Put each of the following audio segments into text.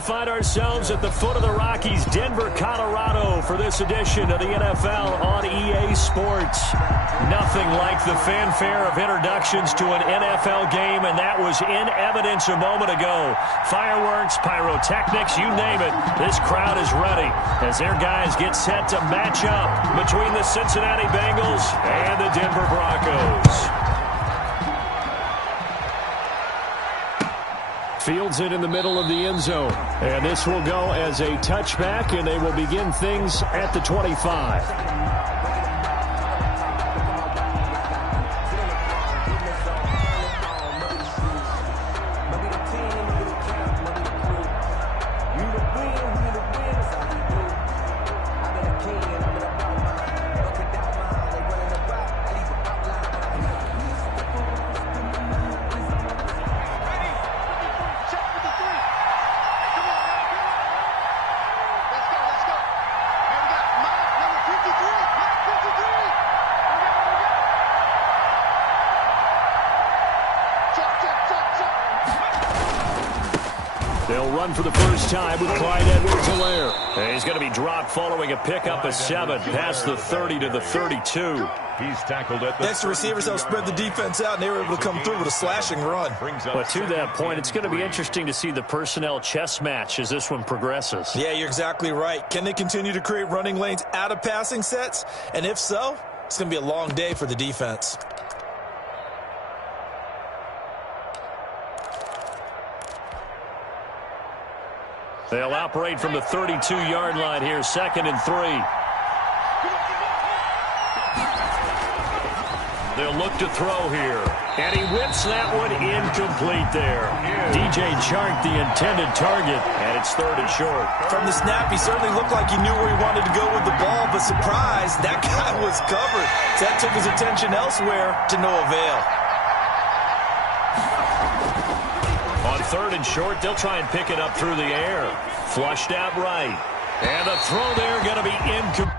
we find ourselves at the foot of the Rockies, Denver, Colorado, for this edition of the NFL on EA Sports. Nothing like the fanfare of introductions to an NFL game, and that was in evidence a moment ago. Fireworks, pyrotechnics, you name it. This crowd is ready as their guys get set to match up between the Cincinnati Bengals and the Denver Broncos. Fields it in the middle of the end zone. And this will go as a touchback, and they will begin things at the 25. They'll run for the first time with Clyde Edwards-Helaire. And he's going to be dropped following a pickup of 7 past the 30 to the 32. He's tackled at the extra receivers helped spread the defense out, and they were able to come through with a slashing run. But to that point, it's going to be interesting to see the personnel chess match as this one progresses. Yeah, you're exactly right. Can they continue to create running lanes out of passing sets? And if so, it's going to be a long day for the defense. They'll operate from the 32-yard line here, 2nd and 3. They'll look to throw here. And he whips that one incomplete there. DJ Chark, the intended target, and it's 3rd and short. From the snap, he certainly looked like he knew where he wanted to go with the ball, but surprise, that guy was covered. So that took his attention elsewhere to no avail. On 3rd and short, they'll try and pick it up through the air. Flushed out right. And the throw there going to be incomplete.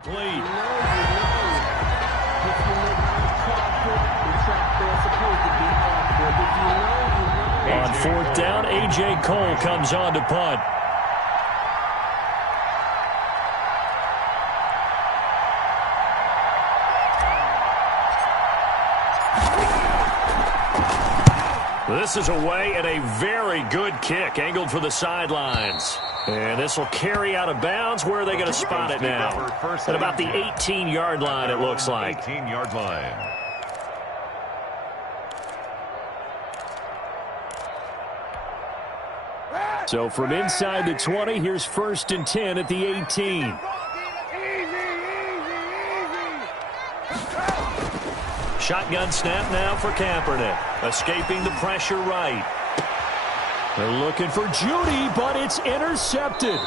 On 4th down, A.J. Cole comes on to punt. This is away and a very good kick, angled for the sidelines. And this will carry out of bounds. Where are they going to spot it now? At about the 18-yard line, it looks like. 18-yard line. So from inside the 20, here's 1st and 10 at the 18. Shotgun snap now for Kaepernick. Escaping the pressure right. They're looking for Judy, but it's intercepted.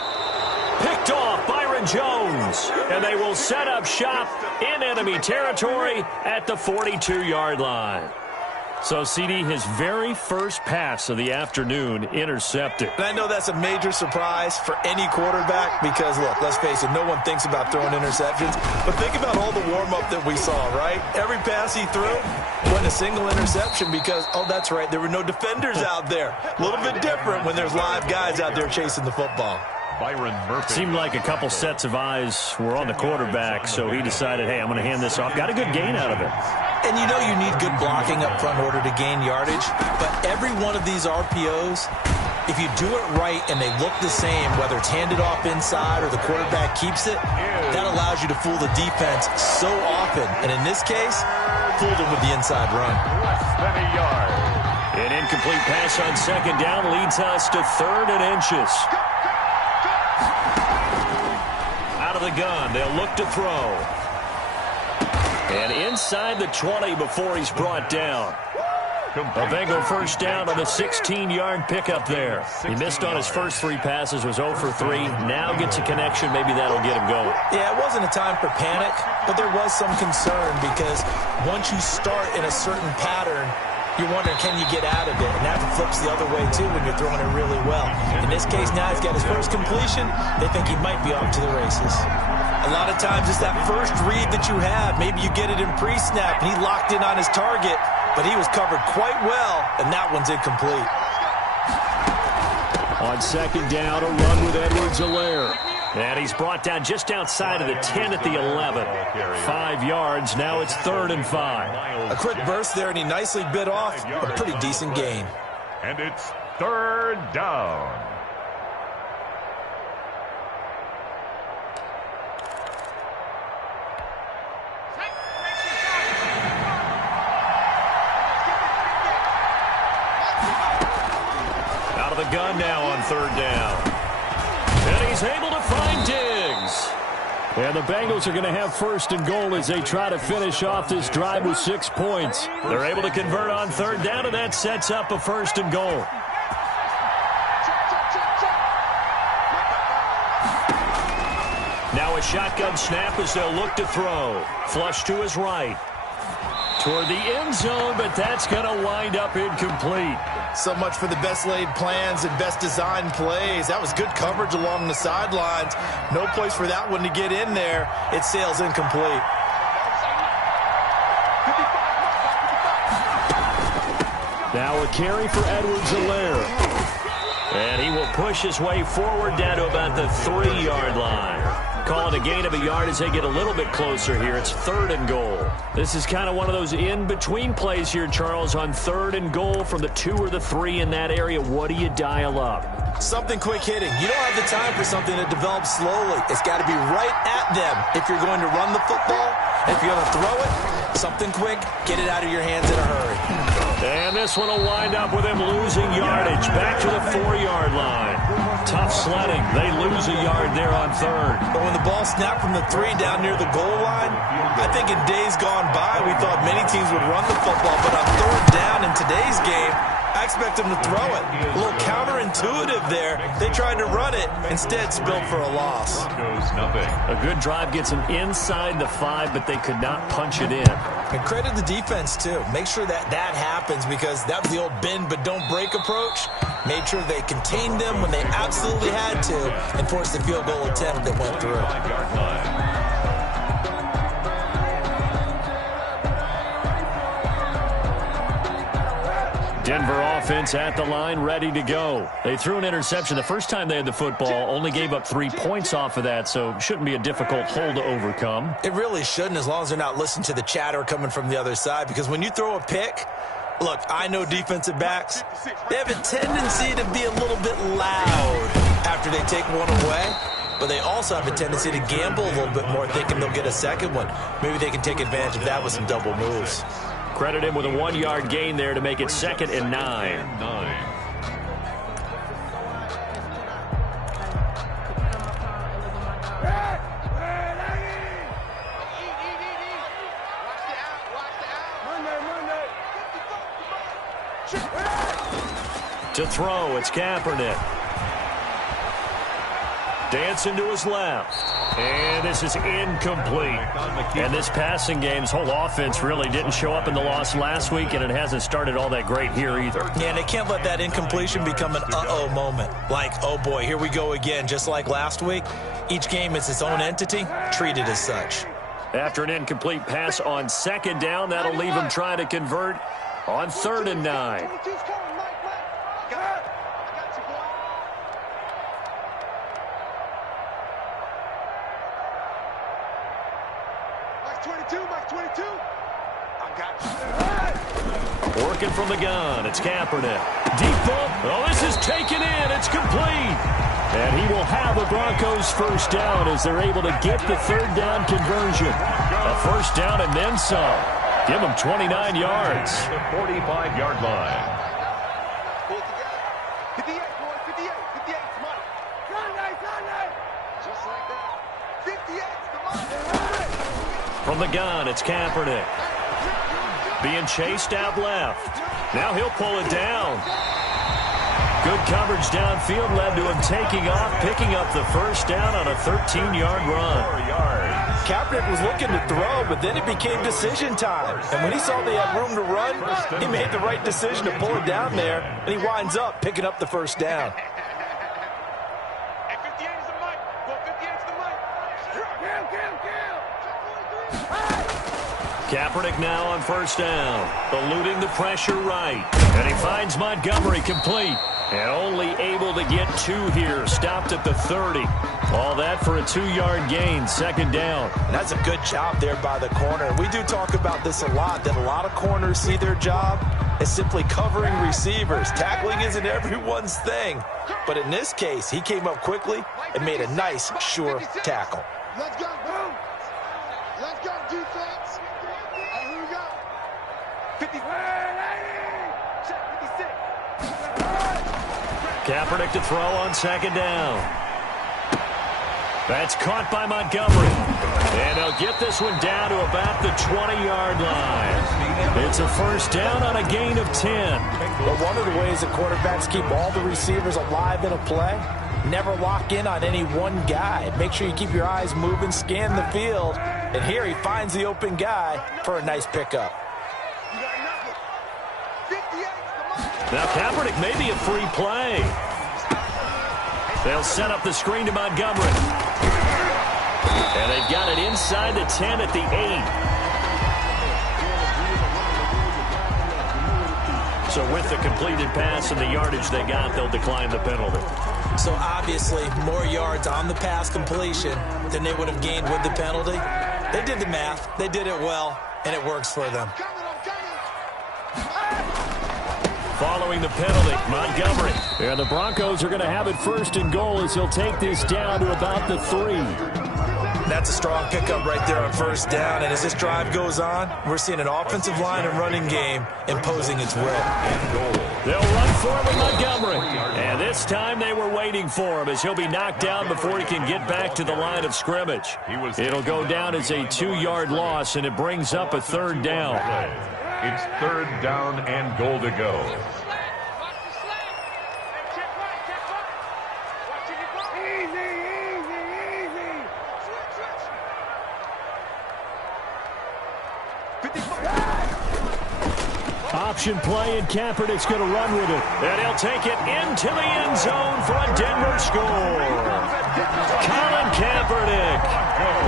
Picked off Byron Jones. And they will set up shop in enemy territory at the 42-yard line. So, CD, his very first pass of the afternoon intercepted. And I know that's a major surprise for any quarterback because, look, let's face it, no one thinks about throwing interceptions. But think about all the warm-up that we saw, right? Every pass he threw went a single interception because, oh, that's right, there were no defenders out there. A little bit different when there's live guys out there chasing the football. Byron Murphy. Seemed like a couple sets of eyes were on the quarterback, so he decided, hey, I'm going to hand this off. Got a good gain out of it. And you know you need good blocking up front in order to gain yardage, but every one of these RPOs, if you do it right and they look the same, whether it's handed off inside or the quarterback keeps it, that allows you to fool the defense so often. And in this case, fooled them with the inside run. Less than a yard. An incomplete pass on 2nd down leads us to 3rd and inches. Out of the gun, they'll look to throw. And inside the 20 before he's brought down. A Bengal first down on a 16-yard pickup there. He missed on his first 3 passes, was 0 for 3. Now gets a connection. Maybe that'll get him going. Yeah, it wasn't a time for panic, but there was some concern because once you start in a certain pattern, you're wondering, can you get out of it? And that flips the other way, too, when you're throwing it really well. In this case, now he's got his first completion. They think he might be off to the races. A lot of times it's that first read that you have. Maybe you get it in pre-snap, and he locked in on his target, but he was covered quite well, and that one's incomplete. On second down, a run with Edwards-Helaire. And he's brought down just outside of the 10 at the 11. 5 yards. Now it's 3rd and 5. A quick burst there, and he nicely bit off a pretty decent gain. And it's 3rd down. Out of the gun now on 3rd down. And he's able to find Diggs. And the Bengals are going to have 1st and goal as they try to finish off this drive with 6 points. They're able to convert on 3rd down, and that sets up a 1st and goal. Now a shotgun snap as they'll look to throw. Flush to his right. Toward the end zone, but that's going to wind up incomplete. So much for the best laid plans and best designed plays. That was good coverage along the sidelines. No place for that one to get in there. It sails incomplete. Now a carry for Edwards-Helaire. And he will push his way forward down to about the 3-yard line. Calling a gain of a yard as they get a little bit closer here. It's 3rd and goal. This is kind of one of those in-between plays here, Charles, on 3rd and goal from the 2 or the 3 in that area. What do you dial up? Something quick hitting. You don't have the time for something that develops slowly. It's got to be right at them if you're going to run the football. If you're going to throw it, something quick, get it out of your hands in a hurry. And this one will wind up with him losing yardage back to the 4-yard line. Tough sledding. They lose a yard there on 3rd. But when the ball snapped from the 3 down near the goal line, I think in days gone by, we thought many teams would run the football. But on 3rd down in today's game, I expect them to throw it. A little counterintuitive there. They tried to run it, instead spilled for a loss. A good drive gets them inside the 5, but they could not punch it in. And credit the defense, too. Make sure that happens because that was the old bend but don't break approach. Made sure they contained them when they absolutely had to and forced the field goal attempt that went through. Denver offense at the line, ready to go. They threw an interception the first time they had the football, only gave up 3 points off of that, so shouldn't be a difficult hole to overcome. It really shouldn't, as long as they're not listening to the chatter coming from the other side, because when you throw a pick, look, I know defensive backs, they have a tendency to be a little bit loud after they take one away, but they also have a tendency to gamble a little bit more, thinking they'll get a second one. Maybe they can take advantage of that with some double moves. Credit him with a 1-yard gain there to make it 2nd and 9. To throw, it's Kaepernick. Dancing to his left. And this is incomplete. And this passing game's whole offense really didn't show up in the loss last week, and it hasn't started all that great here either. Yeah, and they can't let that incompletion become an uh-oh moment. Like, oh boy, here we go again, just like last week. Each game is its own entity, treated as such. After an incomplete pass on 2nd down, that'll leave him trying to convert on 3rd and 9. Working from the gun, it's Kaepernick. Deep ball. Oh, this is taken in. It's complete. And he will have the Broncos 1st down as they're able to get the 3rd down conversion. A 1st down and then some. Give him 29 yards. The 45-yard line. From the gun, it's Kaepernick. being chased out left. Now he'll pull it down. Good coverage downfield led to him taking off, picking up the first down on a 13-yard run. Kaepernick was looking to throw, but then it became decision time. And when he saw they had room to run, he made the right decision to pull it down there, and he winds up picking up the first down. Kaepernick now on first down, eluding the pressure right. And he finds Montgomery complete. And only able to get 2 here, stopped at the 30. All that for a 2-yard gain, second down. And that's a good job there by the corner. We do talk about this a lot, that a lot of corners see their job as simply covering receivers. Tackling isn't everyone's thing. But in this case, he came up quickly and made a nice, sure tackle. Let's go, boom. Let's go, defense. And here we go. 56. Kaepernick to throw on second down. That's caught by Montgomery. And he'll get this one down to about the 20-yard line. It's a first down on a gain of 10. But one of the ways that quarterbacks keep all the receivers alive in a play, never lock in on any one guy. Make sure you keep your eyes moving, scan the field. And here he finds the open guy for a nice pickup. Now Kaepernick may be a free play. They'll set up the screen to Montgomery. And they've got it inside the 10 at the 8. So with the completed pass and the yardage they got, they'll decline the penalty. So obviously more yards on the pass completion than they would have gained with the penalty. They did the math. They did it well, and it works for them. Following the penalty, Montgomery. And the Broncos are going to have it first and goal as he'll take this down to about the 3. That's a strong pickup right there on first down. And as this drive goes on, we're seeing an offensive line and running game imposing its will. They'll run for it with Montgomery. And this time they were waiting for him as he'll be knocked down before he can get back to the line of scrimmage. It'll go down as a 2-yard loss, and it brings up a third down. It's third down and goal to go. Option play, and Kaepernick's going to run with it. And he'll take it into the end zone for a Denver score. Colin Kaepernick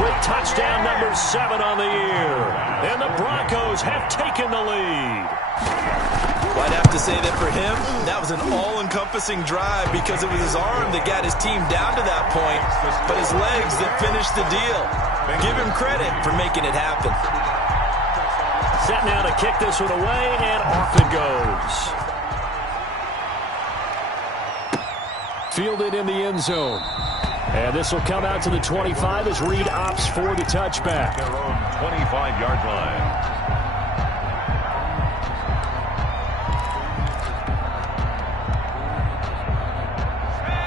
with touchdown number 7 on the year. And the Broncos have taken the lead. Well, I'd have to say that for him, that was an all-encompassing drive because it was his arm that got his team down to that point, but his legs that finished the deal. Give him credit for making it happen. Set now to kick this one away, and off it goes. Fielded in the end zone. And this will come out to the 25 as Reed opts for the touchback. Their own 25-yard line.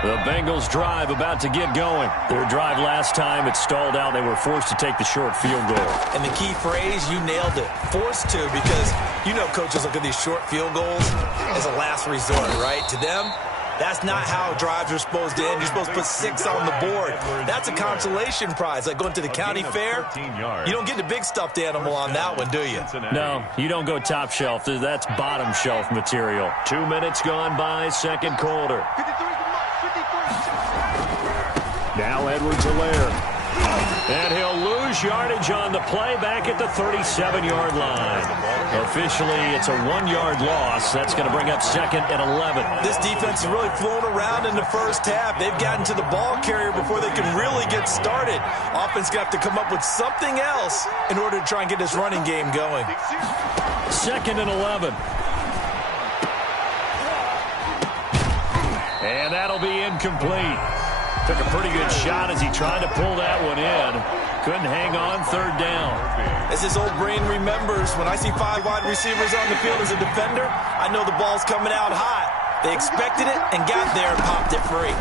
The Bengals drive about to get going. Their drive last time, it stalled out. They were forced to take the short field goal. And the key phrase, you nailed it. Forced to, because you know coaches look at these short field goals as a last resort, right? To them, that's not how drives are supposed to end. You're supposed to put 6 on the board. That's a consolation prize, like going to the county fair. You don't get the big stuffed animal on that one, do you? No, you don't go top shelf. That's bottom shelf material. 2 minutes gone by, second quarter. Now Edwards-Helaire. And he'll lose yardage on the play back at the 37-yard line. Officially, it's a 1-yard loss. That's going to bring up second and 11. This defense has really flown around in the first half. They've gotten to the ball carrier before they can really get started. Offense going to have to come up with something else in order to try and get this running game going. Second and 11. And that'll be incomplete. Took a pretty good shot as he tried to pull that one in. Couldn't hang on, third down. As his old brain remembers, when I see 5 wide receivers on the field as a defender, I know the ball's coming out hot. They expected it and got there and popped it free.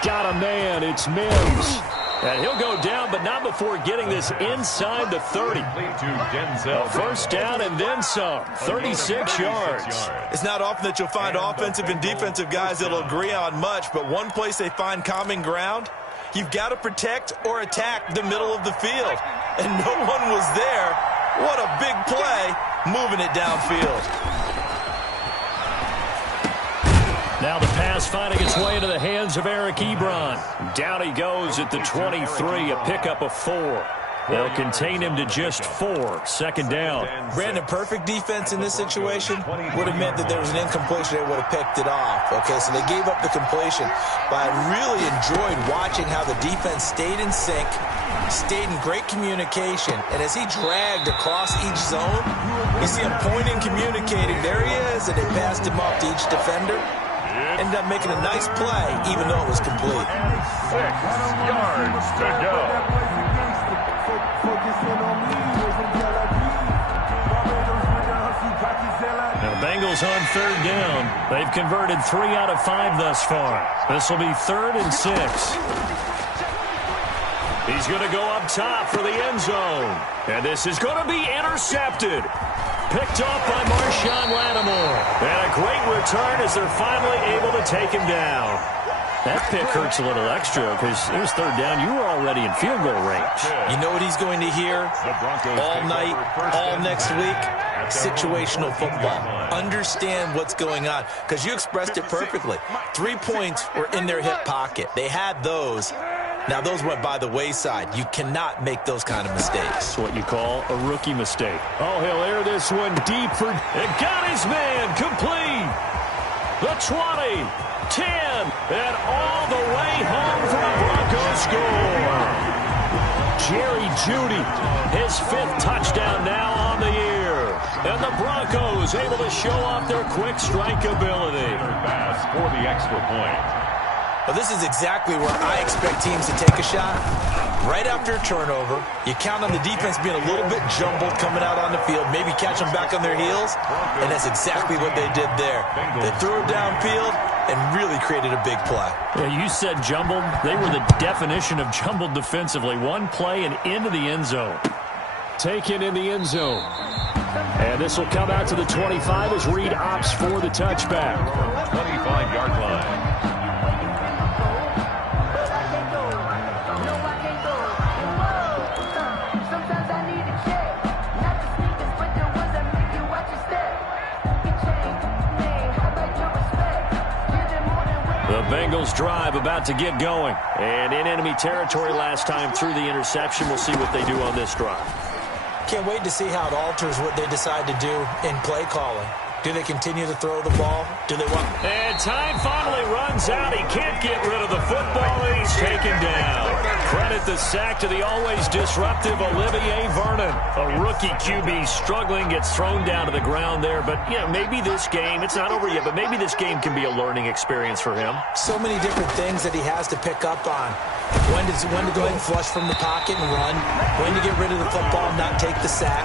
Got a man, it's Mims. And he'll go down, but not before getting this inside the 30. A first down and then some. 36 yards. It's not often that you'll find offensive and defensive guys that will agree on much, but one place they find common ground, you've got to protect or attack the middle of the field. And no one was there. What a big play, moving it downfield. Now the pass finding its way into the hands of Eric Ebron. Down he goes at the 23, a pickup of 4. They'll contain him to just 4. Second down. Brandon, perfect defense in this situation would have meant that there was an incompletion. They would have picked it off. Okay, so they gave up the completion. But I really enjoyed watching how the defense stayed in sync, stayed in great communication. And as he dragged across each zone, you see him pointing, communicating. There he is, and they passed him off to each defender. Ended up making a nice play, even though it was complete. 6 yards to go. Now the Bengals on third down. They've converted 3 out of 5 thus far. This will be 3rd and 6. He's going to go up top for the end zone. And this is going to be intercepted. Picked off by Marshawn Lattimore. And a great return as they're finally able to take him down. That pick hurts a little extra because it was 3rd down. You were already in field goal range. You know what he's going to hear all night, all next week? Situational football. Understand what's going on because you expressed it perfectly. 3 points were in their hip pocket. They had those. Now, those went by the wayside. You cannot make those kind of mistakes. That's what you call a rookie mistake. Oh, he'll air this one deep for... It got his man complete. The 20, 10, and all the way home for a Broncos score. Jerry Jeudy, his 5th touchdown now on the year. And the Broncos able to show off their quick strike ability. Pass for the extra point. Well, this is exactly where I expect teams to take a shot. Right after a turnover, you count on the defense being a little bit jumbled coming out on the field, maybe catch them back on their heels, and that's exactly what they did there. They threw it downfield and really created a big play. Yeah, you said jumbled. They were the definition of jumbled defensively. One play and into the end zone. Taken in the end zone. And this will come out to the 25 as Reed opts for the touchback. 25-yard line. The Bengals drive about to get going. And in enemy territory last time through the interception. We'll see what they do on this drive. Can't wait to see how it alters what they decide to do in play calling. Do they continue to throw the ball? Do they want... And time finally runs out. He can't get rid of the football, and he's taken down. Credit the sack to the always disruptive Olivier Vernon. A rookie QB struggling, gets thrown down to the ground there. But, you know, maybe this game, it's not over yet, but maybe this game can be a learning experience for him. So many different things that he has to pick up on. When to go ahead and flush from the pocket and run. When to get rid of the football and not take the sack.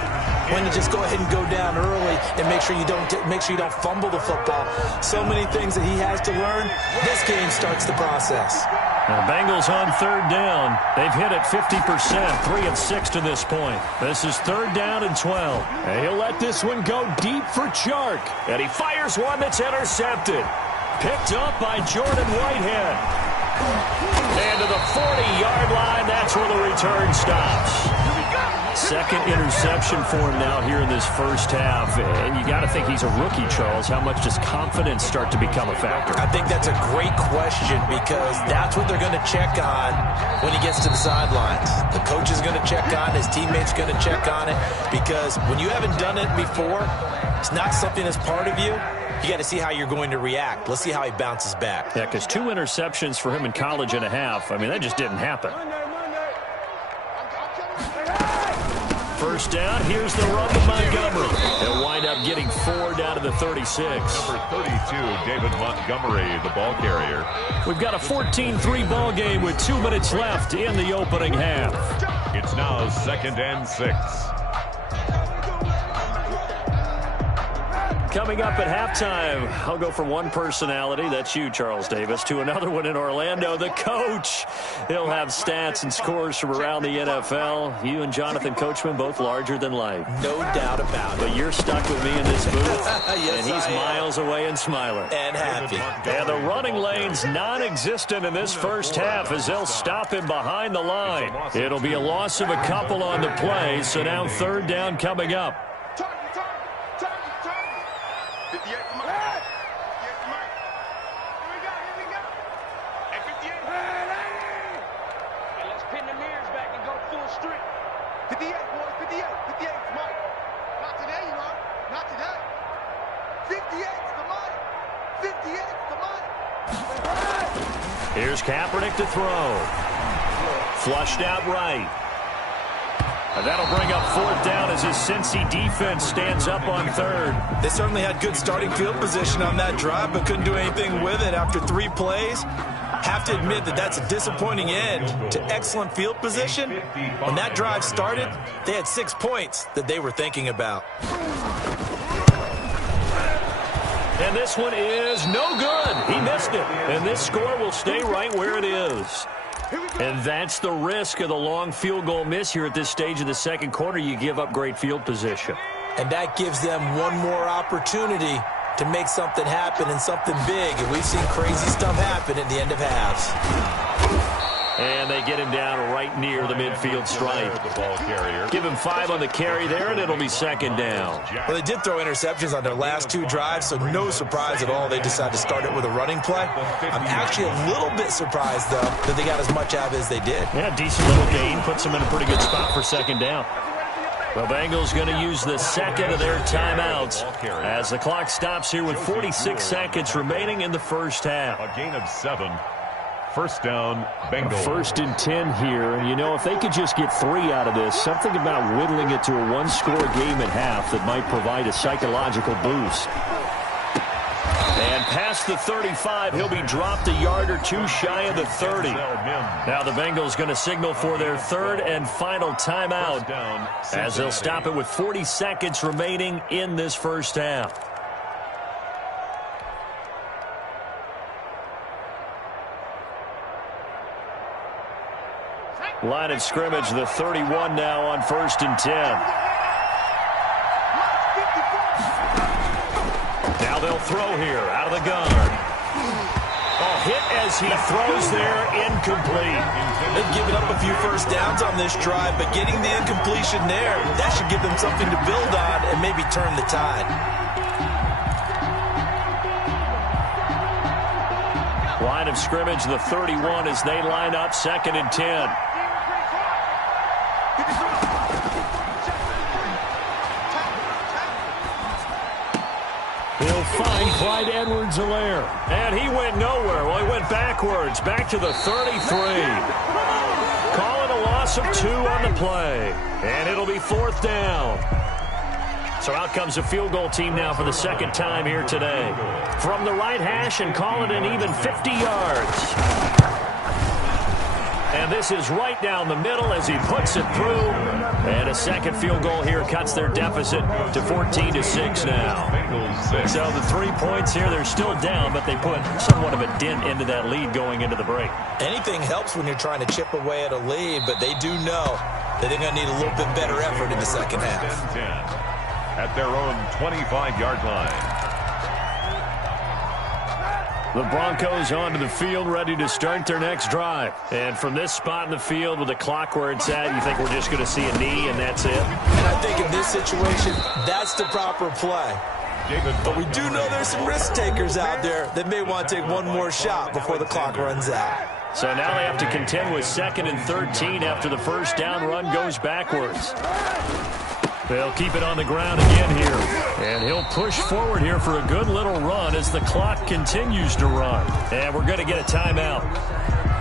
When to just go ahead and go down early and make sure you don't fumble the football. So many things that he has to learn. This game starts the process. The Bengals on third down. They've hit it 50%, 3 of 6 to this point. This is 3rd down and 12. And he'll let this one go deep for Chark. And he fires one that's intercepted. Picked up by Jordan Whitehead. And to the 40-yard line, that's where the return stops. Second interception for him now here in this first half. And you got to think he's a rookie, Charles. How much does confidence start to become a factor? I think that's a great question because that's what they're going to check on when he gets to the sidelines. The coach is going to check on, his teammates going to check on it because when you haven't done it before, it's not something that's part of you. You got to see how you're going to react. Let's see how he bounces back. Yeah, because 2 interceptions for him in college and a half. I mean, that just didn't happen. First down, here's the run to Montgomery. They'll wind up getting 4 down to the 36. Number 32, David Montgomery, the ball carrier. We've got a 14-3 ball game with 2 minutes left in the opening half. It's now 2nd and 6. Coming up at halftime, I'll go from one personality, that's you, Charles Davis, to another one in Orlando, the coach. He'll have stats and scores from around the NFL. You and Jonathan Coachman, both larger than life. No doubt about it. But you're stuck with me in this booth, yes, and he's miles away and smiling. And happy. And the running lane's non-existent in this first half as they'll stop him behind the line. It'll be a loss of a couple on the play, so now third down coming up. Here's Kaepernick to throw. Flushed out right. And that'll bring up fourth down as his Cincy defense stands up on third. They certainly had good starting field position on that drive, but couldn't do anything with it after 3 plays. Have to admit that that's a disappointing end to excellent field position. When that drive started, they had 6 points that they were thinking about. And this one is no good. He missed it. And this score will stay right where it is. And that's the risk of the long field goal miss here at this stage of the second quarter. You give up great field position. And that gives them one more opportunity to make something happen and something big. And we've seen crazy stuff happen at the end of halves. And they get him down right near the midfield stripe. Give him 5 on the carry there, and it'll be second down. Well, they did throw interceptions on their last 2 drives, so no surprise at all they decided to start it with a running play. I'm actually a little bit surprised, though, that they got as much out of it as they did. Yeah, decent little gain. Puts them in a pretty good spot for second down. The Bengals going to use the second of their timeouts as the clock stops here with 46 seconds remaining in the first half. A gain of 7. First down, Bengals. 1st and 10 here. And, you know, if they could just get 3 out of this, something about whittling it to a 1-score game at half that might provide a psychological boost. And past the 35, he'll be dropped a yard or 2 shy of the 30. Now the Bengals going to signal for their 3rd and final timeout as they'll stop it with 40 seconds remaining in this first half. Line of scrimmage, the 31 now on 1st and 10. Now they'll throw here out of the gun. Oh, hit as he throws there, incomplete. They've given up a few first downs on this drive, but getting the incompletion there, that should give them something to build on and maybe turn the tide. Line of scrimmage, the 31 as they line up 2nd and 10. He'll find Clyde Edwards-Helaire. And he went nowhere. Well, he went backwards, back to the 33. Calling a loss of 2 on the play. And it'll be 4th down. So out comes a field goal team now for the 2nd time here today. From the right hash and call it an even 50 yards. And this is right down the middle as he puts it through. And a second field goal here cuts their deficit to 14-6 now. So the 3 points here, they're still down, but they put somewhat of a dent into that lead going into the break. Anything helps when you're trying to chip away at a lead, but they do know that they're going to need a little bit better effort in the second half. 10 at their own 25-yard line. The Broncos onto the field, ready to start their next drive. And from this spot in the field with the clock where it's at, you think we're just going to see a knee and that's it? And I think in this situation, that's the proper play. But we do know there's some risk takers out there that may want to take one more shot before the clock runs out. So now they have to contend with 2nd and 13 after the first down run goes backwards. They'll keep it on the ground again here. And he'll push forward here for a good little run as the clock continues to run. And we're going to get a timeout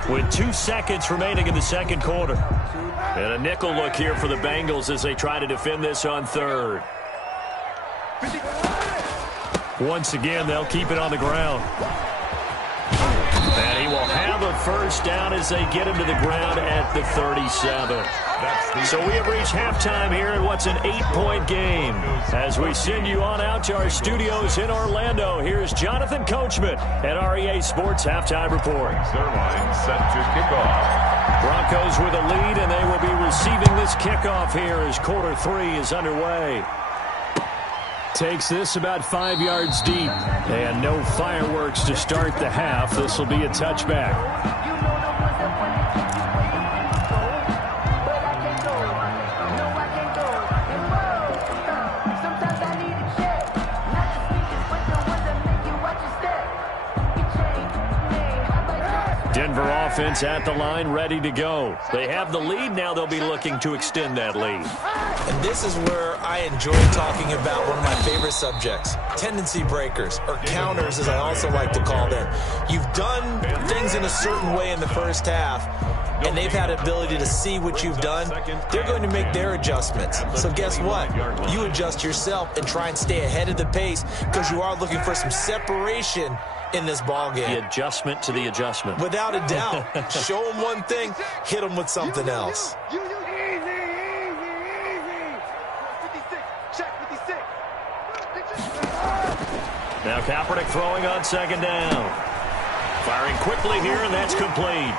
with 2 seconds remaining in the second quarter. And a nickel look here for the Bengals as they try to defend this on 3rd. Once again, they'll keep it on the ground. And he will have a first down as they get him to the ground at the 37. So we have reached halftime here in what's an 8-point game. As we send you on out to our studios in Orlando, here's Jonathan Coachman at REA Sports Halftime Report. Their line set to kick off. Broncos with a lead, and they will be receiving this kickoff here as quarter 3 is underway. Takes this about 5 yards deep, and no fireworks to start the half. This will be a touchback. Denver offense at the line, ready to go. They have the lead. Now they'll be looking to extend that lead. And this is where I enjoy talking about one of my favorite subjects, tendency breakers, or counters as I also like to call them. You've done things in a certain way in the first half, and they've had ability to see what you've done. They're going to make their adjustments. So guess what? You adjust yourself and try and stay ahead of the pace because you are looking for some separation in this ball game. The adjustment to the adjustment. Without a doubt. Show them one thing, hit them with something else. Easy, easy. 56, check 56. Now Kaepernick throwing on second down. Firing quickly here, and that's complete.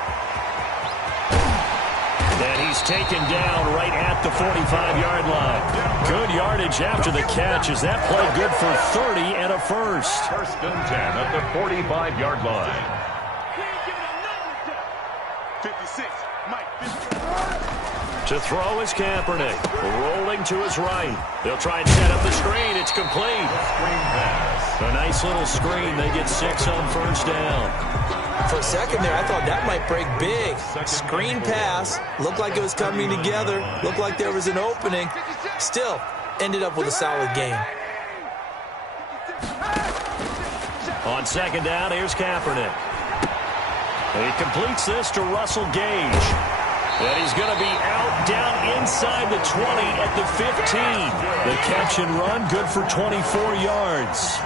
And he's taken down right at the 45-yard line. Good yardage after the catch. Is that play good for 30 and a first? First and 10 at the 45-yard line. 56, Mike. 50. To throw is Kaepernick. Rolling to his right. They'll try and set up the screen. It's complete. Screen pass. A nice little screen. They get 6 on first down. For a second there, I thought that might break big. Screen pass. Looked like it was coming together. Looked like there was an opening. Still, ended up with a solid game. On second down, here's Kaepernick. He completes this to Russell Gage. And he's going to be out down inside the 20 at the 15. The catch and run, good for 24 yards.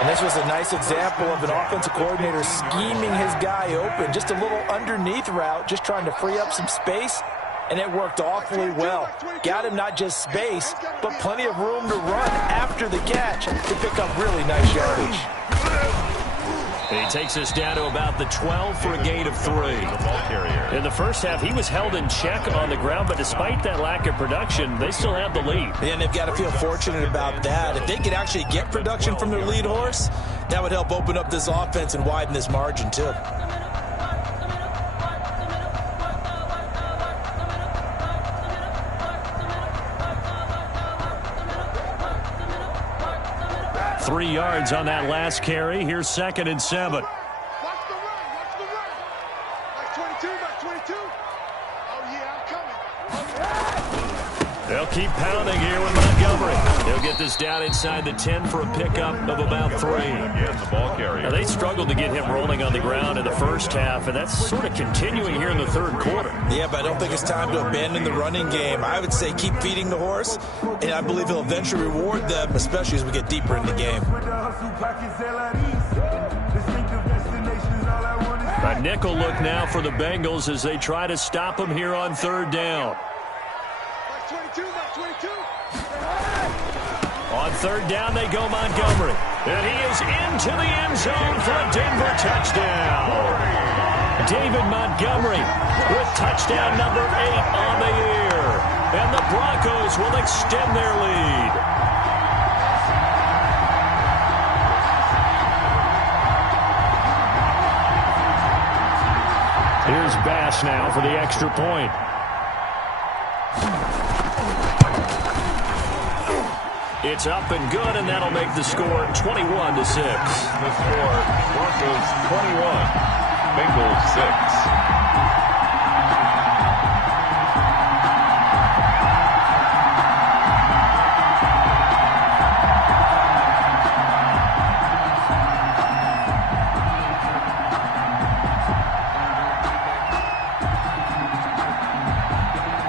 And this was a nice example of an offensive coordinator scheming his guy open. Just a little underneath route, just trying to free up some space. And it worked awfully well. Got him not just space, but plenty of room to run after the catch to pick up really nice yardage. He takes us down to about the 12 for a gain of 3. In the first half, he was held in check on the ground, but despite that lack of production, they still have the lead. And they've got to feel fortunate about that. If they could actually get production from their lead horse, that would help open up this offense and widen this margin, too. Three yards on that last carry. Here's 2nd and 7. Watch the run, watch the run. Like 22, like 22. Oh, yeah, I'm coming. They'll keep pounding here with Montgomery. They'll get this down inside the 10 for a pickup of about 3. Again, the ball carrier. Now, they struggled to get him rolling on the ground in the first half, and that's sort of continuing here in the third quarter. Yeah, but I don't think it's time to abandon the running game. I would say keep feeding the horse, and I believe he'll eventually reward them, especially as we get deeper in the game. A nickel look now for the Bengals as they try to stop him here on third down. Like 22, like 22. On third down, they go Montgomery. And he is into the end zone for a Denver touchdown. David Montgomery with touchdown number 8 on the year. And the Broncos will extend their lead. Here's Bass now for the extra point. It's up and good, and that'll make the score 21-6. The score, Broncos 21, Bengals 6.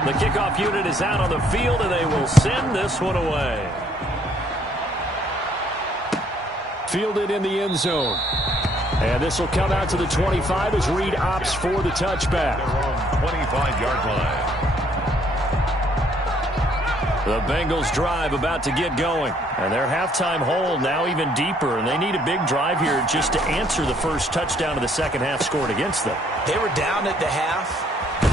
The kickoff unit is out on the field, and they will send this one away. Fielded in the end zone. And this will come out to the 25 as Reed opts for the touchback. They're on 25-yard line. The Bengals drive about to get going. And their halftime hole now even deeper. And they need a big drive here just to answer the first touchdown of the second half scored against them. They were down at the half.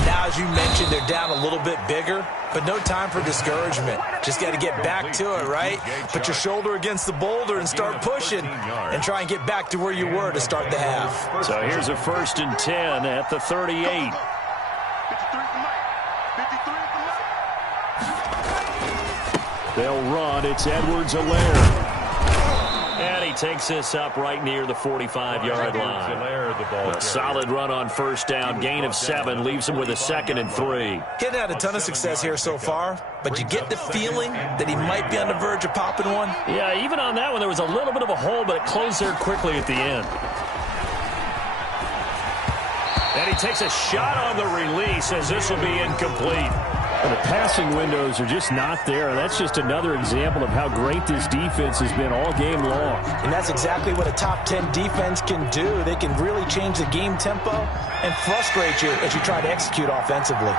Now, as you mentioned, they're down a little bit bigger. But no time for discouragement. Just got to get back to it, right? Put your shoulder against the boulder and start pushing. And try and get back to where you were to start the half. So here's a 1st and 10 at the 38. They'll run. It's Edwards-Helaire. And he takes this up right near the 45-yard line. A solid run on first down. Gain of 7 leaves him with a 2nd and 3. He hasn't had a ton of success here so far, but you get the feeling that he might be on the verge of popping one. Yeah, even on that one, there was a little bit of a hole, but it closed there quickly at the end. And he takes a shot on the release as this will be incomplete. The passing windows are just not there. That's just another example of how great this defense has been all game long. And that's exactly what a top 10 defense can do. They can really change the game tempo and frustrate you as you try to execute offensively.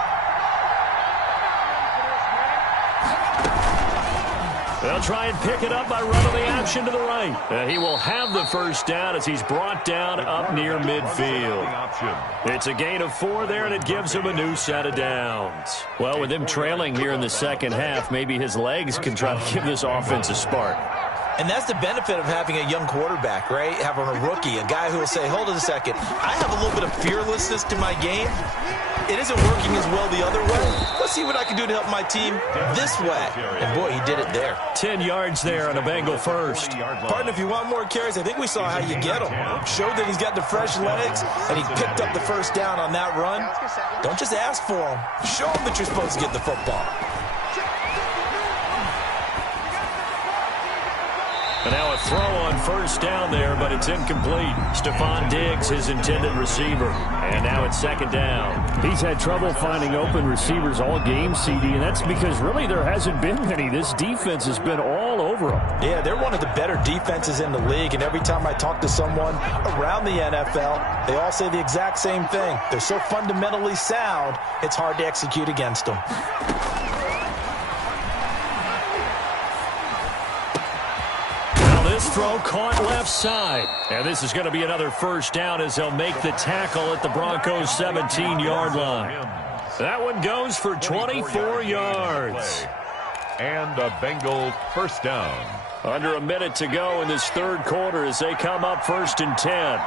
They'll try and pick it up by running the option to the right. And he will have the first down as he's brought down up near midfield. It's a gain of 4 there, and it gives him a new set of downs. Well, with him trailing here in the second half, maybe his legs can try to give this offense a spark. And that's the benefit of having a young quarterback, right? Having a rookie, a guy who will say, hold it a second, I have a little bit of fearlessness to my game. It isn't working as well the other way. Let's see what I can do to help my team this way. And, boy, he did it there. 10 yards there on a Bengal first. Partner, if you want more carries, I think we saw how you get them. Showed that he's got the fresh legs, and he picked up the first down on that run. Don't just ask for them. Show them that you're supposed to get the football. And now a throw on first down there, but it's incomplete. Stephon Diggs, his intended receiver. And now it's second down. He's had trouble finding open receivers all game, CD, and that's because really there hasn't been many. This defense has been all over them. Yeah, they're one of the better defenses in the league, and every time I talk to someone around the NFL, they all say the exact same thing. They're so fundamentally sound, it's hard to execute against them. This throw caught left side. And this is going to be another first down as they'll make the tackle at the Broncos' 17-yard line. That one goes for 24 yards. And a Bengal first down. Under a minute to go in this third quarter as they come up 1st and 10.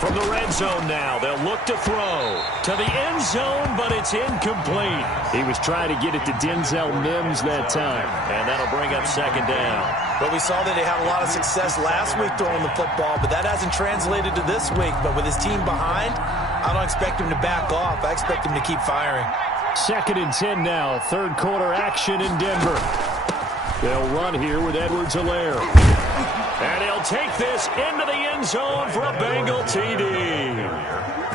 From the red zone now, they'll look to throw to the end zone, but it's incomplete. He was trying to get it to Denzel Mims that time, and that'll bring up second down. Well, we saw that he had a lot of success last week throwing the football, but that hasn't translated to this week. But with his team behind, I don't expect him to back off. I expect him to keep firing. 2nd and 10 now, third quarter action in Denver. They'll run here with Edwards-Helaire. And he'll take this into the end zone for a Bengal TD.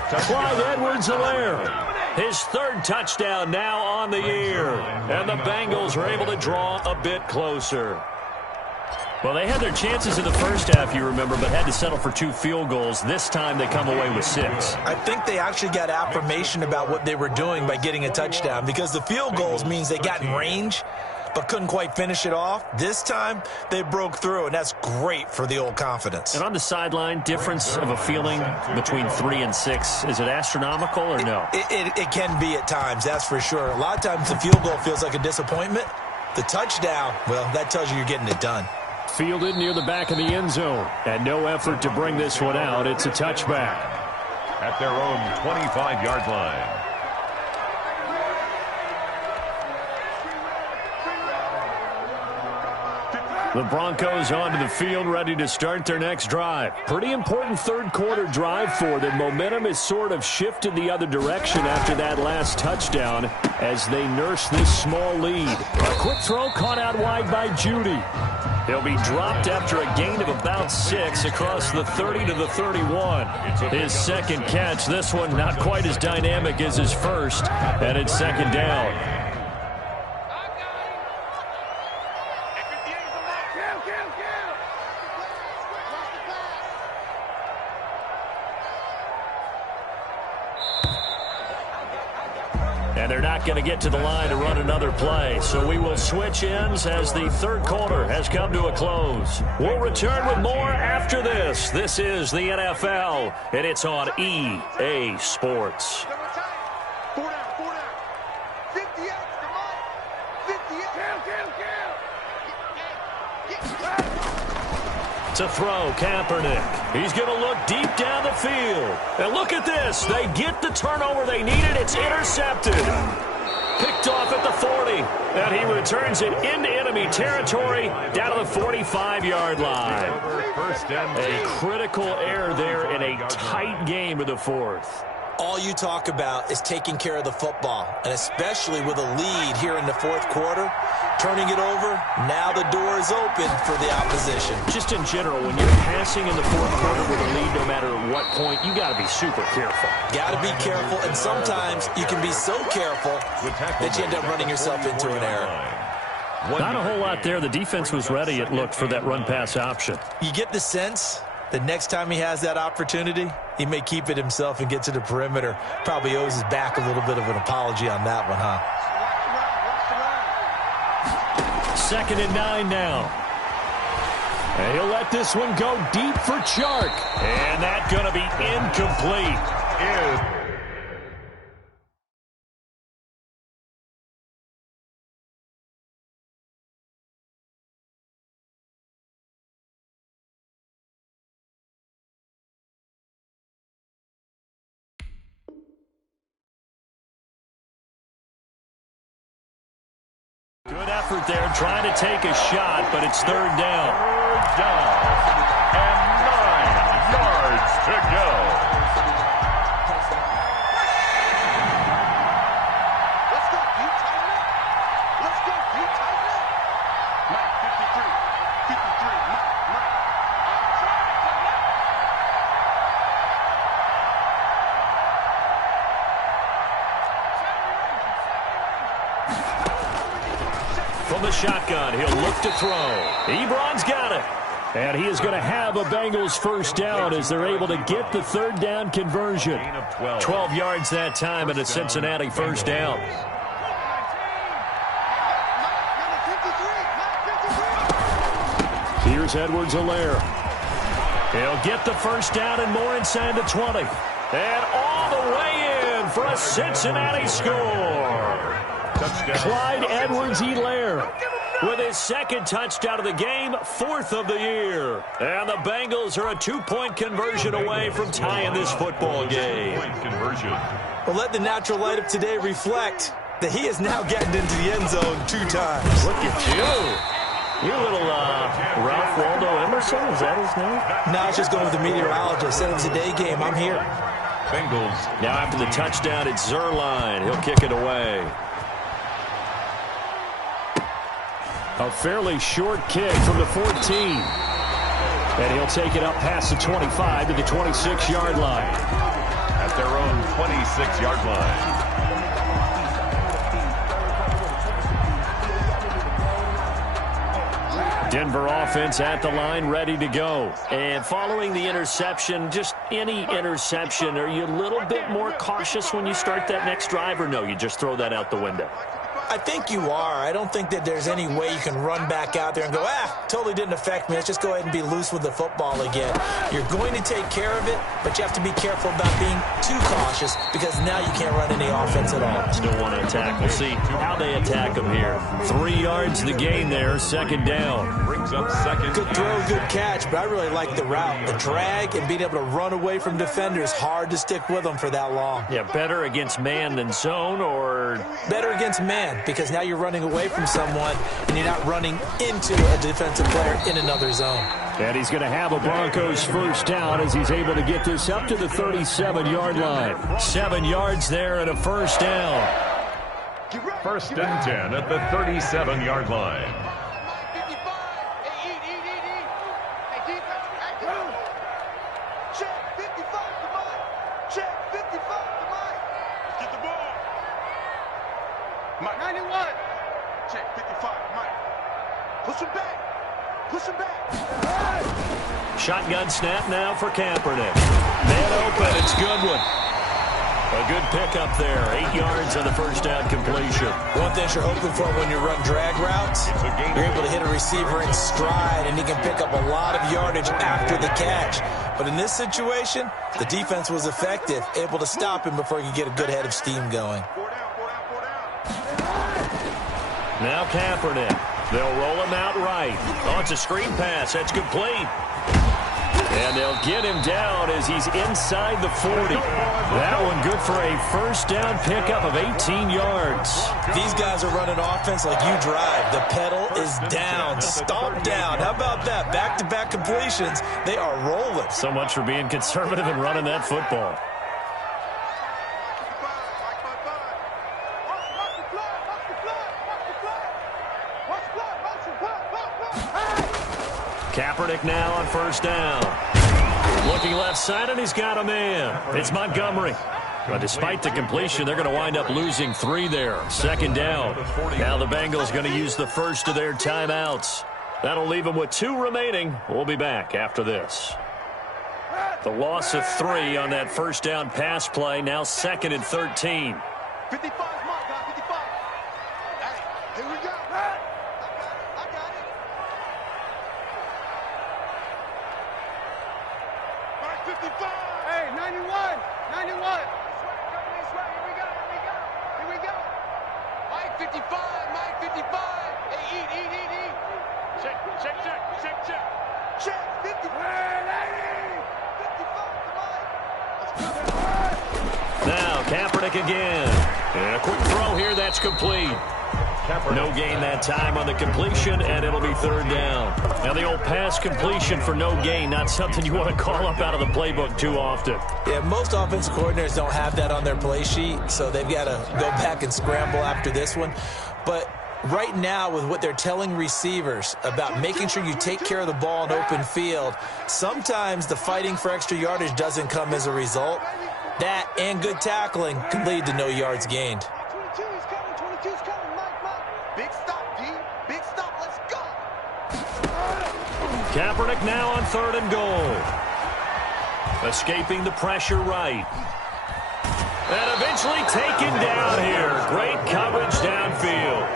Clyde Edwards-Helaire, his 3rd touchdown now on the year. And the Bengals are able to draw a bit closer. Well, they had their chances in the first half, you remember, but had to settle for 2 field goals. This time they come away with 6. I think they actually got affirmation about what they were doing by getting a touchdown, because the field goals means they got in range but couldn't quite finish it off. This time, they broke through, and that's great for the old confidence. And on the sideline, difference of a feeling between 3 and 6, is it astronomical or no? It can be at times, that's for sure. A lot of times the field goal feels like a disappointment. The touchdown, well, that tells you you're getting it done. Fielded near the back of the end zone, and no effort to bring this one out. It's a touchback. At their own 25-yard line. The Broncos onto the field, ready to start their next drive. Pretty important third quarter drive for them. Momentum has sort of shifted the other direction after that last touchdown as they nurse this small lead. A quick throw caught out wide by Judy. He'll be dropped after a gain of about 6 across the 30 to the 31. His second catch, this one not quite as dynamic as his first, and it's second down. And they're not going to get to the line to run another play. So we will switch ends as the third quarter has come to a close. We'll return with more after this. This is the NFL, and it's on EA Sports. To throw, Kaepernick. He's going to look deep down the field. And look at this. They get the turnover they needed. It's intercepted. Picked off at the 40. And he returns it into enemy territory down to the 45-yard line. A critical error there in a tight game of the fourth. All you talk about is taking care of the football, and especially with a lead here in the fourth quarter, turning it over, now the door is open for the opposition. Just in general, when you're passing in the fourth quarter with a lead, no matter what point, you got to be super careful. Got to be careful, and sometimes you can be so careful that you end up running yourself into an error. Not a whole lot there. The defense was ready, it looked, for that run-pass option. You get the sense the next time he has that opportunity, he may keep it himself and get to the perimeter. Probably owes his back a little bit of an apology on that one, huh? 2nd and 9 now. And he'll let this one go deep for Chark. And that's going to be incomplete. Good effort there, trying to take a shot, but it's third down. Third down, and 9 yards to go. Let's go, you tighten up. Let's go, you tighten up. Mike, 53, Mike. From the shotgun, he'll look to throw. Ebron's got it. And he is going to have a Bengals first down as they're able to get the third down conversion. 12 yards that time and a Cincinnati first down. Here's Edwards-Helaire. He'll get the first down and more inside the 20. And all the way in for a Cincinnati score. Clyde Edwards-Helaire with his second touchdown of the game, 4th of the year. And the Bengals are a 2-point conversion away from tying this football game. Well, let the natural light of today reflect that he is now getting into the end zone 2 times. Look at you. You little Ralph Waldo Emerson, is that his name? No, I was just going with the meteorologist. Said it was a day game. I'm here. Bengals. Now after the touchdown, it's Zuerlein. He'll kick it away. A fairly short kick from the 14. And he'll take it up past the 25 to the 26-yard line. At their own 26-yard line. Denver offense at the line, ready to go. And following the interception, just any interception, are you a little bit more cautious when you start that next drive, or no, you just throw that out the window? I think you are. I don't think that there's any way you can run back out there and go, totally didn't affect me. Let's just go ahead and be loose with the football again. You're going to take care of it, but you have to be careful about being too cautious because now you can't run any offense at all. Still want to attack. We'll see how they attack them here. 3 yards the gain there, 2nd down. Brings up 2nd. Good throw, good catch, but I really like the route. The drag and being able to run away from defenders, hard to stick with them for that long. Yeah, better against man than zone, or better against man, because now you're running away from someone and you're not running into a defensive player in another zone. And he's going to have a Broncos first down as he's able to get this up to the 37-yard line. 7 yards there and a first down. 1st and 10 at the 37-yard line. Mike. 91. Check, 55. Mike. Push him back. Push him back. Shotgun snap now for Kaepernick. Man open. It's Goodwin. A good pickup there. 8 yards on the first down completion. One thing you're hoping for when you run drag routes, you're able to hit a receiver in stride, and he can pick up a lot of yardage after the catch. But in this situation, the defense was effective, able to stop him before he could get a good head of steam going. Now Kaepernick. They'll roll him out right. Oh, it's a screen pass. That's complete. And they'll get him down as he's inside the 40. That one good for a first down pickup of 18 yards. These guys are running offense like you drive. The pedal is down, stomp down. How about that? Back-to-back completions. They are rolling. So much for being conservative and running that football. Kaepernick now on first down. Looking left side, and he's got a man. It's Montgomery. But despite the completion, they're going to wind up losing 3 there. Second down. Now the Bengals going to use the first of their timeouts. That'll leave them with 2 remaining. We'll be back after this. The loss of 3 on that first down pass play. Now 2nd and 13. 55 mark, guys, 55. Hey, here we go. I got it. Mark 55. Hey, 91. 91. Coming this way. Here we go. Here we go. Mike 55. Mike 55. Hey, eat. Check. Check. 55. Now Kaepernick again. And a quick throw here. That's complete. No gain that time on the completion, and it'll be 3rd down. Now the old pass completion for no gain, not something you want to call up out of the playbook too often. Yeah, most offensive coordinators don't have that on their play sheet, so they've got to go back and scramble after this one. But right now, with what they're telling receivers about making sure you take care of the ball in open field, sometimes the fighting for extra yardage doesn't come as a result. That and good tackling can lead to no yards gained. 22's coming. 22's coming. Mike. Big stop, D. Big stop. Let's go. Kaepernick now on 3rd and goal. Escaping the pressure right. And eventually taken down here. Great coverage downfield.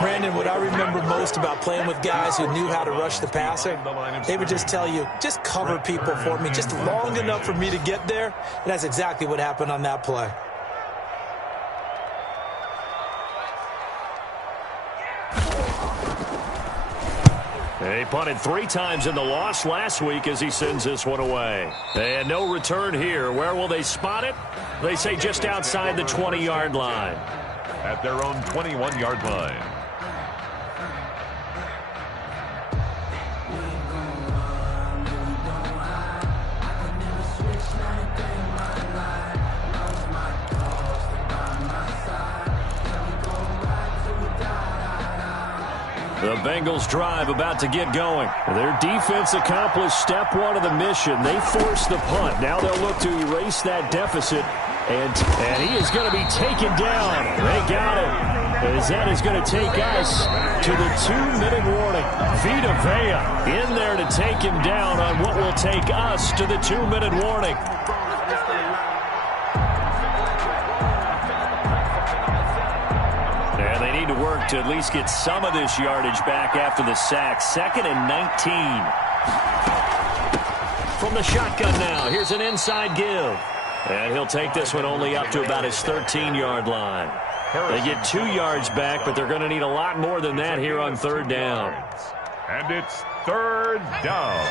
Brandon, what I remember most about playing with guys who knew how to rush the passer, they would just tell you, just cover people for me, just long enough for me to get there. And that's exactly what happened on that play. He punted 3 times in the loss last week as he sends this one away. And no return here. Where will they spot it? They say just outside the 20-yard line. At their own 21-yard line. The Bengals drive about to get going. Their defense accomplished step 1 of the mission. They forced the punt. Now they'll look to erase that deficit. And he is going to be taken down. They got him. As that is going to take us to the 2-minute warning. Vita Vea in there to take him down on what will take us to the 2-minute warning. And they need to work to at least get some of this yardage back after the sack. 2nd and 19. From the shotgun now, here's an inside give. And he'll take this one only up to about his 13-yard line. They get 2 yards back, but they're going to need a lot more than that here on 3rd down. And it's 3rd down.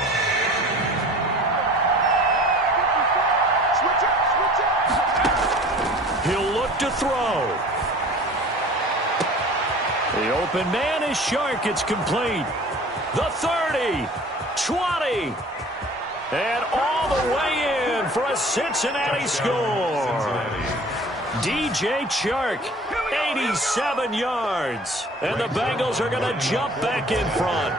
He'll look to throw. The open man is Shark. It's complete. The 30, 20, and all the way in for a Cincinnati score. DJ Chark, 87 yards. And the Bengals are going to jump back in front.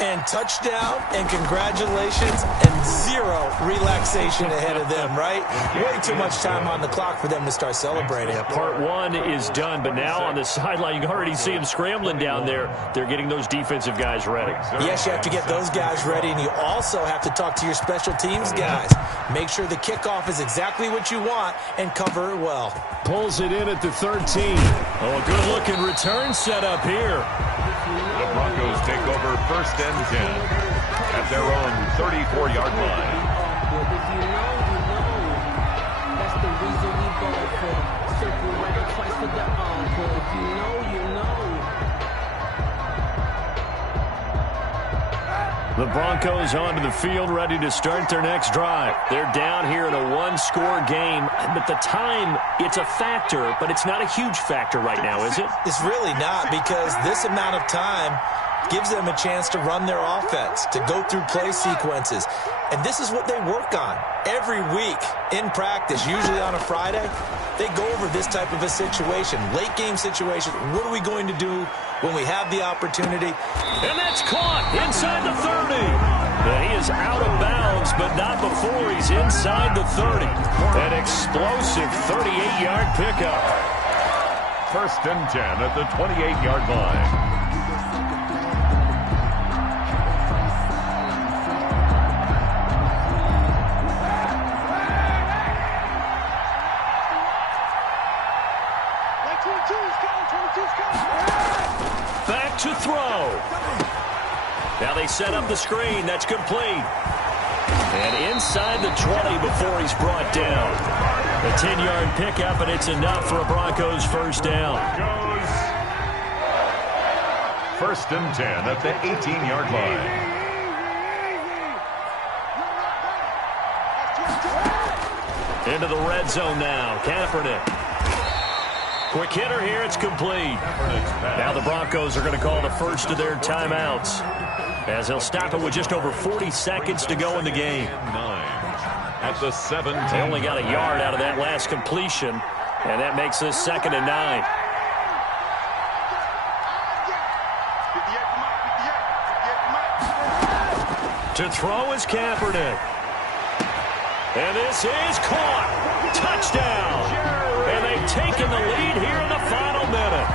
And touchdown, and congratulations, and 0 relaxation ahead of them, right? Way too much time on the clock for them to start celebrating. Yeah, part one is done, but now on the sideline, you can already see them scrambling down there. They're getting those defensive guys ready. Yes, you have to get those guys ready, and you also have to talk to your special teams guys. Make sure the kickoff is exactly what you want and cover it well. Pulls it in at the 13. Oh, a good-looking return set up here. The Broncos take over 1st and 10 at their own 34-yard line. If you know, that's the reason we go for. Circle right twice for the encore. If you know, you know. The Broncos onto the field, ready to start their next drive. They're down here in a one-score game, but the time, it's a factor, but it's not a huge factor right now, is it? It's really not, because this amount of time gives them a chance to run their offense, to go through play sequences. And this is what they work on every week in practice, usually on a Friday. They go over this type of a situation, late game situation. What are we going to do when we have the opportunity? And that's caught inside the 30. He is out of bounds, but not before he's inside the 30. An explosive 38-yard pickup. 1st and 10 at the 28-yard line. Back to throw. Now they set up the screen. That's complete. And inside the 20 before he's brought down. A 10-yard pickup, and it's enough for a Broncos first down. 1st and 10 at the 18-yard line. Into the red zone now. Kaepernick. Quick hitter here. It's complete. Now the Broncos are going to call the first of their timeouts, as they'll stop it with just over 40 seconds to go in the game. 9 at the 17. They only got a yard out of that last completion, and that makes this 2nd and 9. To throw is Kaepernick. And this is caught. Touchdown. And they've taken the lead here in the final minute.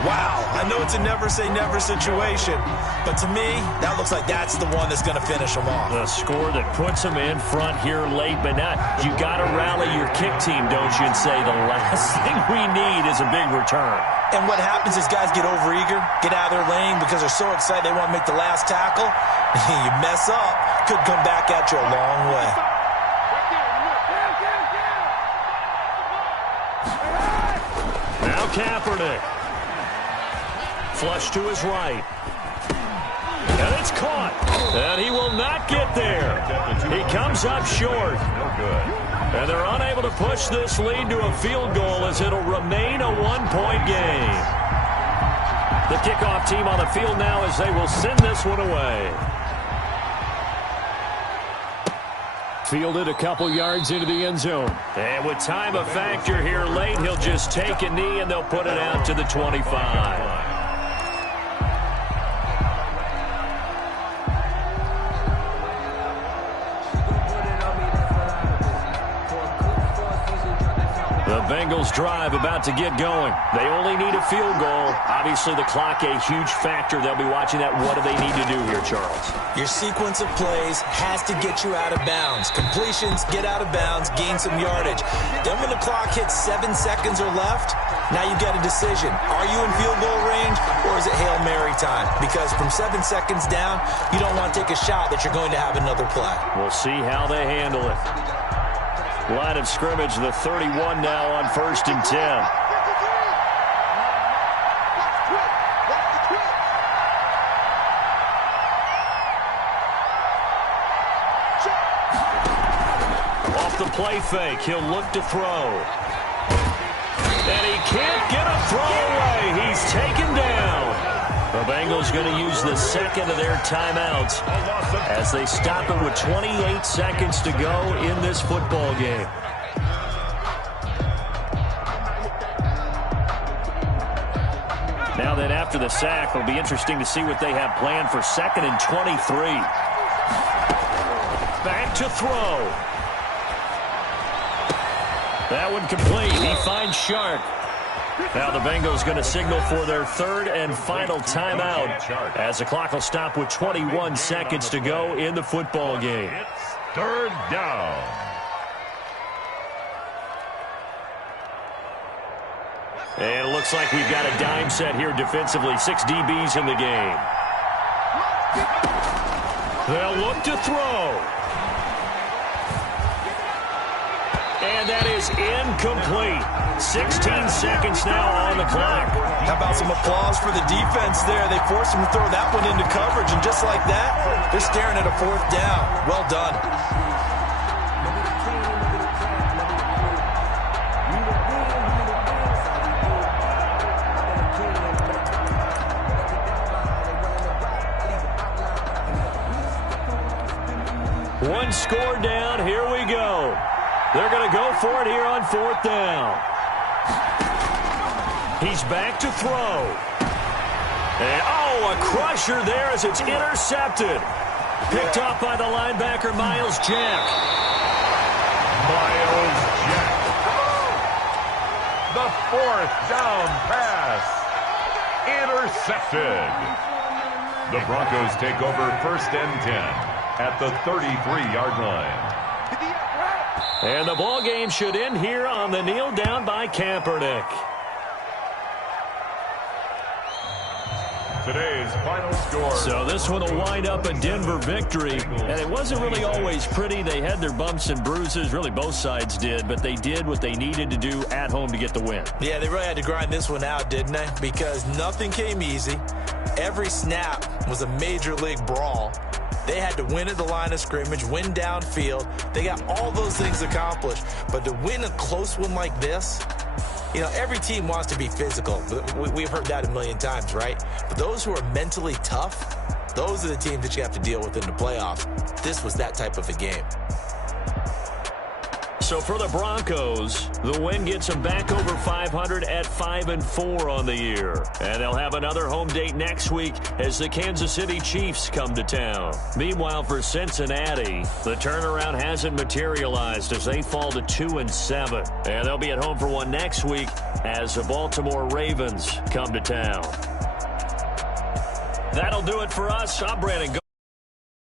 Wow, I know it's a never-say-never situation, but to me, that looks like that's the one that's going to finish them off. The score that puts them in front here late, but not. You got to rally your kick team, don't you, and say the last thing we need is a big return. And what happens is guys get overeager, get out of their lane because they're so excited they want to make the last tackle. You mess up, could come back at you a long way. Now Kaepernick. Flush to his right. And it's caught. And he will not get there. He comes up short. No good. And they're unable to push this lead to a field goal as it'll remain a one-point game. The kickoff team on the field now as they will send this one away. Fielded a couple yards into the end zone. And with time a factor here late, he'll just take a knee and they'll put it out to the 25. The Bengals drive about to get going. They only need a field goal. Obviously, the clock a huge factor. They'll be watching that. What do they need to do here, Charles? Your sequence of plays has to get you out of bounds. Completions, get out of bounds, gain some yardage. Then when the clock hits 7 seconds or left, now you get a decision. Are you in field goal range or is it Hail Mary time? Because from 7 seconds down, you don't want to take a shot that you're going to have another play. We'll see how they handle it. Line of scrimmage, the 31 now on 1st and 10. Off the play fake, he'll look to throw. And he can't get a throw away. He's taken down. The Bengals going to use the second of their timeouts as they stop it with 28 seconds to go in this football game. Now then, after the sack, it'll be interesting to see what they have planned for 2nd and 23. Back to throw. That one complete. He finds Shark. Now the Bengals going to signal for their third and final timeout as the clock will stop with 21 seconds to go in the football game. It's third down. And it looks like we've got a dime set here defensively. 6 DBs in the game. They'll look to throw. And that is incomplete. 16 seconds now on the clock. How about some applause for the defense there? They forced him to throw that one into coverage, and just like that, they're staring at a fourth down. Well done. One score down. Here we go. They're going to go for it here on fourth down. He's back to throw. And, oh, a crusher there as it's intercepted. Picked off by the linebacker, Miles Jack. Miles Jack. The fourth down pass. Intercepted. The Broncos take over first and 10 at the 33-yard line. And the ball game should end here on the kneel down by Kaepernick. Today's final score. So this one will wind up a Denver victory. And it wasn't really always pretty. They had their bumps and bruises. Really, both sides did. But they did what they needed to do at home to get the win. Yeah, they really had to grind this one out, didn't they? Because nothing came easy. Every snap was a major league brawl. They had to win at the line of scrimmage, win downfield. They got all those things accomplished. But to win a close one like this, you know, every team wants to be physical. We've heard that a million times, right? But those who are mentally tough, those are the teams that you have to deal with in the playoffs. This was that type of a game. So for the Broncos, the win gets them back over 500 at 5-4 on the year. And they'll have another home date next week as the Kansas City Chiefs come to town. Meanwhile, for Cincinnati, the turnaround hasn't materialized as they fall to 2-7. And they'll be at home for one next week as the Baltimore Ravens come to town. That'll do it for us. I'm Brandon Gar.